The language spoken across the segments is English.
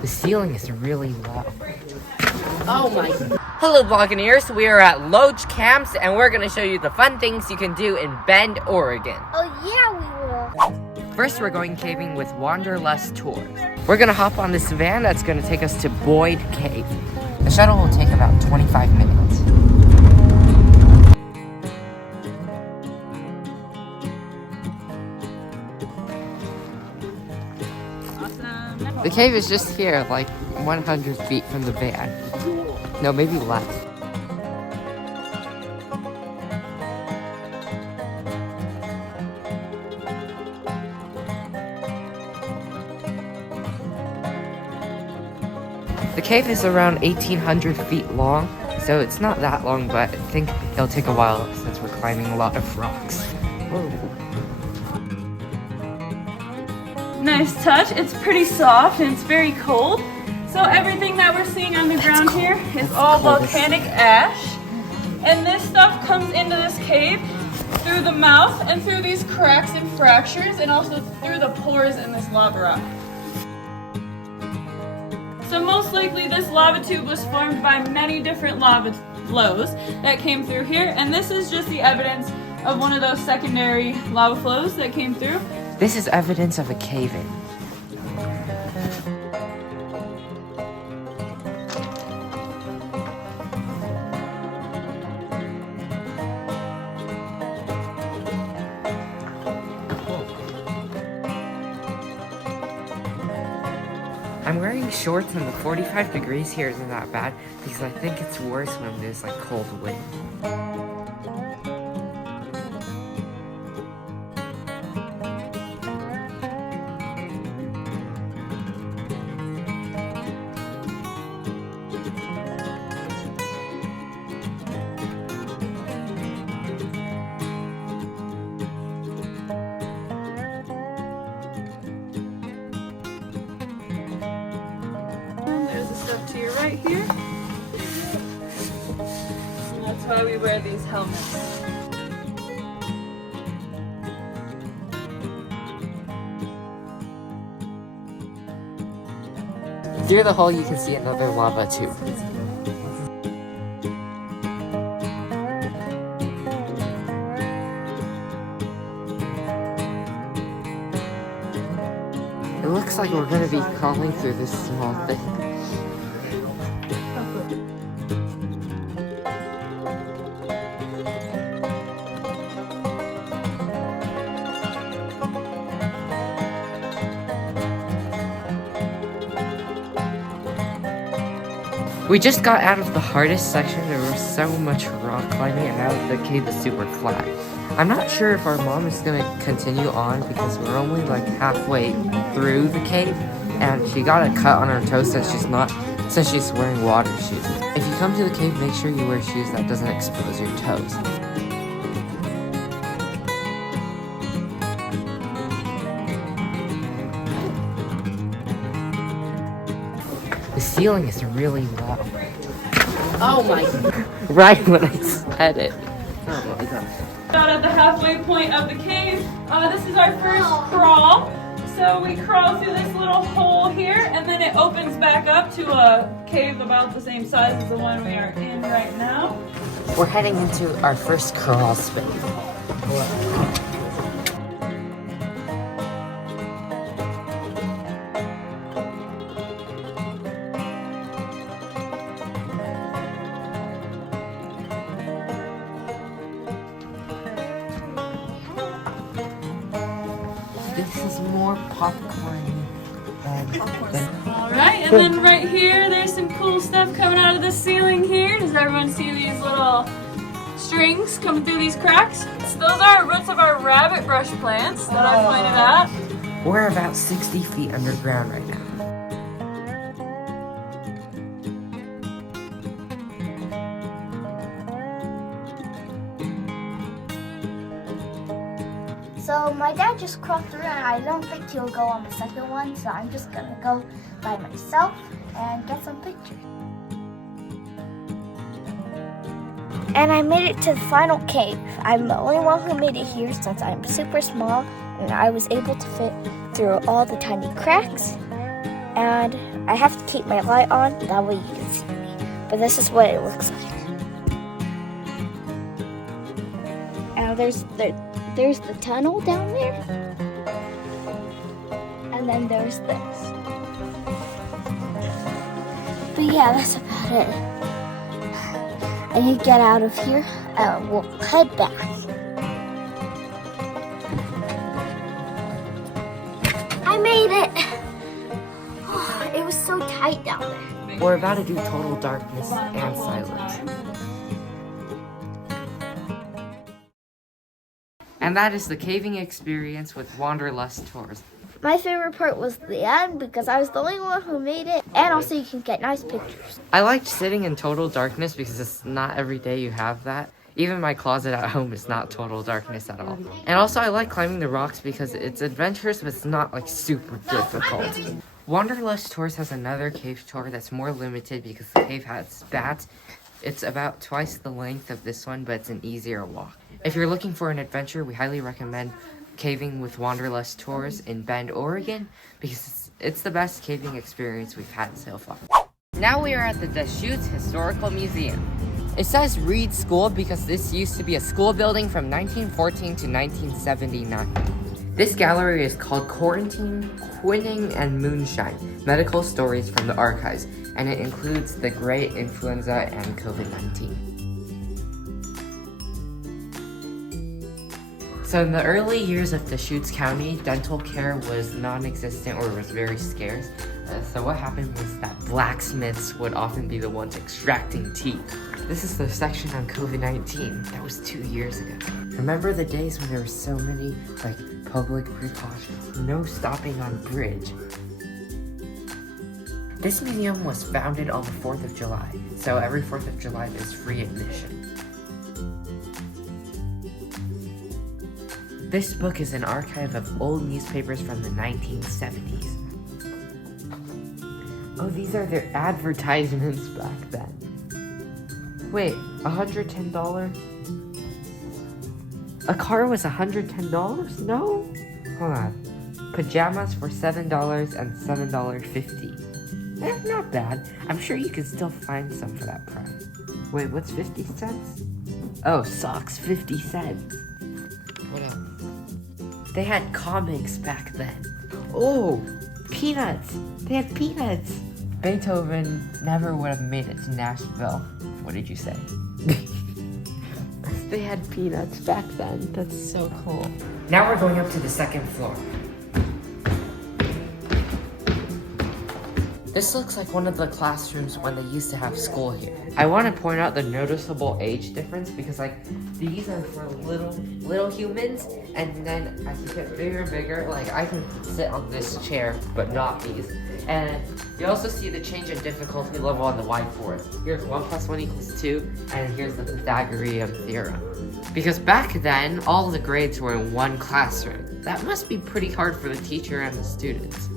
The ceiling is really low. Oh my. Hello Buccaneers, we are at Loach Camps and we're going to show you the fun things you can do in Bend, Oregon. Oh yeah, we will. First we're going caving with Wanderlust tours. We're going to hop on this van that's going to take us to Boyd Cave. The shuttle will take about 25 minutes. Awesome. The cave is just here, like 100 feet from the van. No, maybe less. The cave is around 1,800 feet long, so it's not that long, but I think it'll take a while since we're climbing a lot of rocks. Whoa. Nice touch. It's pretty soft and it's very cold. So everything that we're seeing on the ground here is all volcanic ash. And this stuff comes into this cave through the mouth and through these cracks and fractures and also through the pores in this lava rock. So most likely this lava tube was formed by many different lava flows that came through here, and this is just the evidence of one of those secondary lava flows that came through. This is evidence of a cave-in. I'm wearing shorts and the 45 degrees here isn't that bad because I think it's worse when there's like cold wind. There's the stuff to your right here. And that's why we wear these helmets. Through the hole you can see another lava tube. It looks like we're going to be crawling through this small thing. We just got out of the hardest section. There was so much rock climbing and now the cave is super flat. I'm not sure if our mom is going to continue on because we're only like halfway through the cave and she got a cut on her toe since she's wearing water shoes. If you come to the cave, make sure you wear shoes that doesn't expose your toes. The ceiling is really low. Oh my. Right when I said it. Oh my god. About at the halfway point of the cave, this is our first crawl. So we crawl through this little hole here and then it opens back up to a cave about the same size as the one we are in right now. We're heading into our first crawl space. This is more popcorn than Alright, and then right here, there's some cool stuff coming out of the ceiling here. Does everyone see these little strings coming through these cracks? So those are roots of our rabbit brush plants that I pointed out. We're about 60 feet underground right now. So my dad just crawled through and I don't think he'll go on the second one, so I'm just gonna go by myself and get some pictures. And I made it to the final cave. I'm the only one who made it here since I'm super small and I was able to fit through all the tiny cracks. And I have to keep my light on, that way you can see me. But this is what it looks like. And there's the tunnel down there. And then there's this. But yeah, that's about it. I need to get out of here and we'll head back. I made it! Oh, it was so tight down there. We're about to do total darkness and silence. And that is the caving experience with Wanderlust tours. My favorite part was the end because I was the only one who made it, and also you can get nice pictures. I liked sitting in total darkness because it's not every day you have that. Even my closet at home is not total darkness at all. And also I like climbing the rocks because it's adventurous, but it's not like super difficult. Wanderlust Tours has another cave tour that's more limited because the cave has bats. It's about twice the length of this one, but it's an easier walk. If you're looking for an adventure, we highly recommend caving with Wanderlust Tours in Bend, Oregon, because it's the best caving experience we've had so far. Now we are at the Chutes Historical Museum. It says Reed School because this used to be a school building from 1914 to 1979. This gallery is called Quarantine, Quinning, and Moonshine, Medical Stories from the Archives, and it includes the Great Influenza and COVID-19. So in the early years of Chutes County, dental care was non-existent or was very scarce. So what happened was that blacksmiths would often be the ones extracting teeth. This is the section on COVID-19. That was 2 years ago. Remember the days when there were so many public precautions? No stopping on bridge. This museum was founded on the 4th of July. So every 4th of July there's free admission. This book is an archive of old newspapers from the 1970s. Oh, these are their advertisements back then. Wait, $110? A car was $110? No? Hold on. Pajamas for $7 and $7.50. Not bad. I'm sure you can still find some for that price. Wait, what's 50 cents? Oh, socks, 50 cents. What else? They had comics back then. Oh, peanuts. They had peanuts. Beethoven never would have made it to Nashville. What did you say? They had peanuts back then. That's so cool. Now we're going up to the second floor. This looks like one of the classrooms when they used to have school here. I want to point out the noticeable age difference because these are for little humans, and then as you get bigger and bigger, I can sit on this chair, but not these. And you also see the change in difficulty level on the whiteboard. Here's 1 + 1 = 2, and here's the Pythagorean theorem. Because back then, all the grades were in one classroom. That must be pretty hard for the teacher and the students.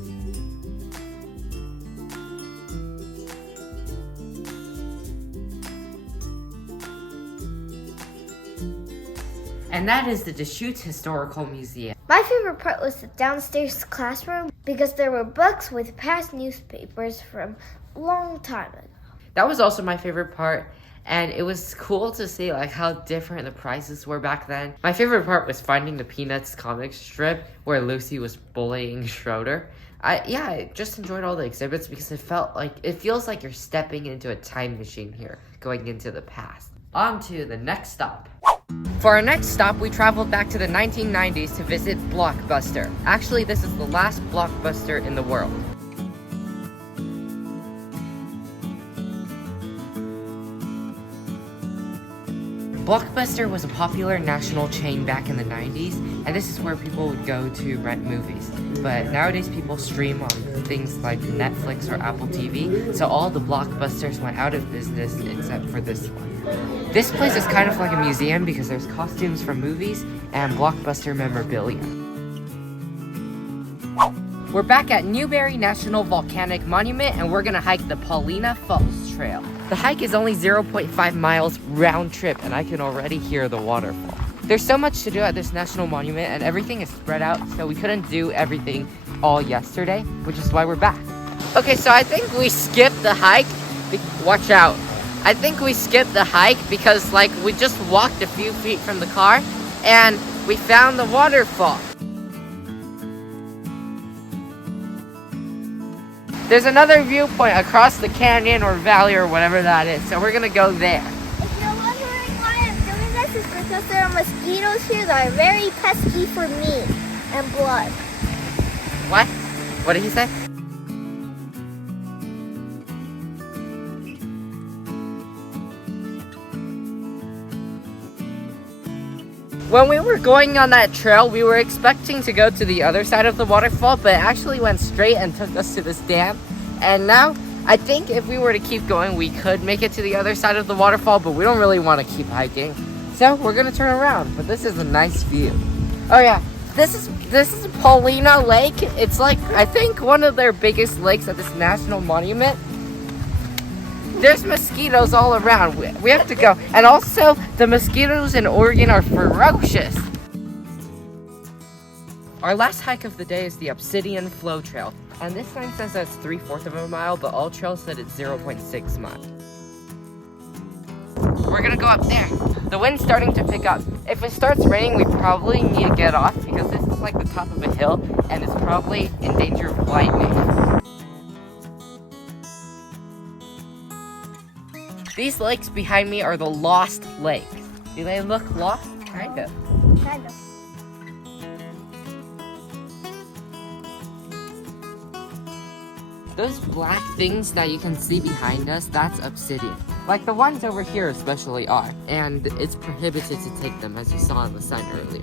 And that is the Chutes Historical Museum. My favorite part was the downstairs classroom because there were books with past newspapers from a long time ago. That was also my favorite part, and it was cool to see how different the prices were back then. My favorite part was finding the Peanuts comic strip where Lucy was bullying Schroeder. I just enjoyed all the exhibits because it feels like you're stepping into a time machine here, going into the past. On to the next stop. For our next stop, we traveled back to the 1990s to visit Blockbuster. Actually, this is the last Blockbuster in the world. Blockbuster was a popular national chain back in the 90s, and this is where people would go to rent movies. But nowadays people stream on things like Netflix or Apple TV, so all the Blockbusters went out of business except for this one. This place is kind of like a museum because there's costumes from movies and Blockbuster memorabilia. We're back at Newberry National Volcanic Monument, and we're gonna hike the Paulina Falls Trail. The hike is only 0.5 miles round trip, and I can already hear the waterfall. There's so much to do at this national monument, and everything is spread out, so we couldn't do everything all yesterday, which is why we're back. Okay, so I think we skipped the hike. Watch out. I think we skipped the hike because like we just walked a few feet from the car and we found the waterfall. There's another viewpoint across the canyon or valley or whatever that is, so we're gonna go there. If you're wondering why I'm doing this, it's because there are mosquitoes here that are very pesky for me and blood. What? What did he say? When we were going on that trail, we were expecting to go to the other side of the waterfall, but it actually went straight and took us to this dam. And now, I think if we were to keep going, we could make it to the other side of the waterfall, but we don't really want to keep hiking. So we're gonna turn around, but this is a nice view. Oh yeah, this is Paulina Lake. It's like, I think one of their biggest lakes at this national monument. There's mosquitoes all around. We have to go. And also, the mosquitoes in Oregon are ferocious. Our last hike of the day is the Obsidian Flow Trail. And this sign says that's 3/4 of a mile, but all trails said it's 0.6 miles. We're gonna go up there. The wind's starting to pick up. If it starts raining, we probably need to get off because this is like the top of a hill and it's probably in danger of lightning. These lakes behind me are the Lost Lakes. Do they look lost? Kind of. Kind of. Those black things that you can see behind us, that's obsidian. Like the ones over here especially are. And it's prohibited to take them, as you saw in the sign earlier.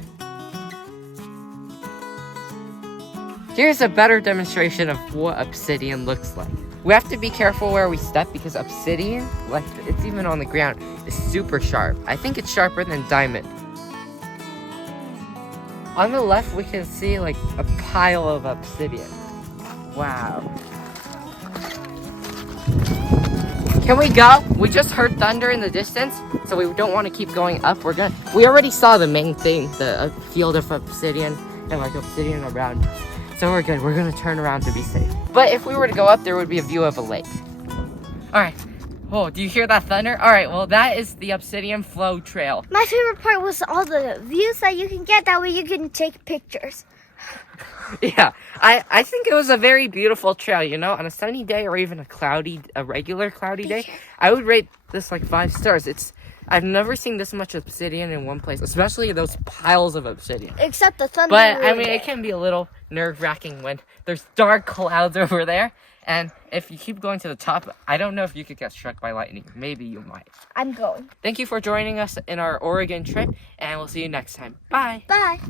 Here's a better demonstration of what obsidian looks like. We have to be careful where we step because obsidian, like it's even on the ground, is super sharp. I think it's sharper than diamond. On the left, we can see like a pile of obsidian. Wow. Can we go? We just heard thunder in the distance, so we don't want to keep going up. We already saw the main thing, the field of obsidian and like obsidian around us. So we're good. We're gonna turn around to be safe. But if we were to go up, there would be a view of a lake. All right. Oh, do you hear that thunder? All right, well, that is the Obsidian Flow Trail. My favorite part was all the views that you can get. That way you can take pictures. Yeah, I think it was a very beautiful trail, you know, on a sunny day or even a regular cloudy day. I would rate this like 5 stars. I've never seen this much obsidian in one place, especially those piles of obsidian. Except the thunder. But, I mean, it can be a little nerve-wracking when there's dark clouds over there. And if you keep going to the top, I don't know if you could get struck by lightning. Maybe you might. I'm going. Thank you for joining us in our Oregon trip, and we'll see you next time. Bye. Bye.